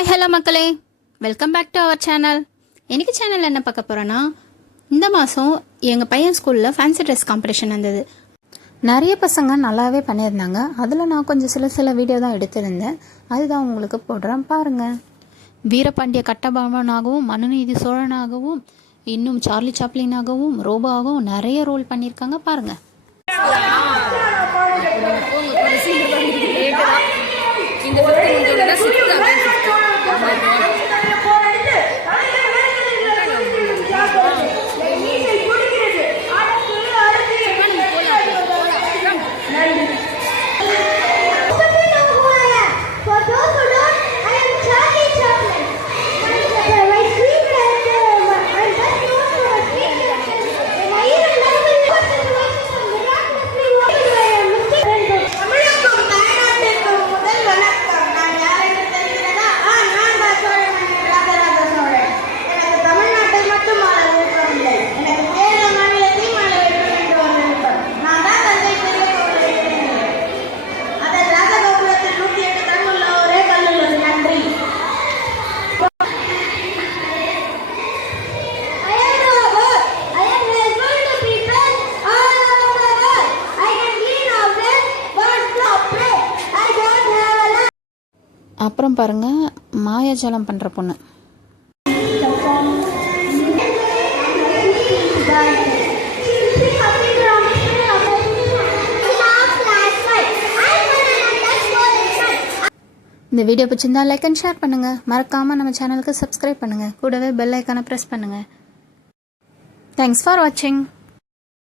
Hi hello மக்களே, welcome back to our channel. எனக்கு channel என்ன பார்க்க போகிறோன்னா, இந்த மாதம் எங்கள் பையன் ஸ்கூலில் ஃபேன்சி ட்ரெஸ் காம்படிஷன் இருந்தது. நிறைய பசங்க நல்லாவே பண்ணியிருந்தாங்க. அதில் நான் கொஞ்சம் சில வீடியோ தான் எடுத்திருந்தேன். அதுதான் உங்களுக்கு போடுறேன் பாருங்கள். வீரபாண்டிய கட்டபொம்மனாகவும், மனுநீதி சோழனாகவும், இன்னும் சார்லி சாப்ளினாகவும், ரோபோவாகவும் நிறைய ரோல் பண்ணியிருக்காங்க பாருங்கள். அப்புறம் பாருங்க, மாயாஜாலம் பண்ணுற பொண்ணு. இந்த வீடியோ பிடிச்சிருந்தா லைக் அண்ட் ஷேர் பண்ணுங்கள். மறக்காமல் நம்ம சேனலுக்கு சப்ஸ்கிரைப் பண்ணுங்கள். கூடவே பெல் ஐக்கானை ப்ரெஸ் பண்ணுங்கள். தேங்க்ஸ் ஃபார் வாட்சிங்.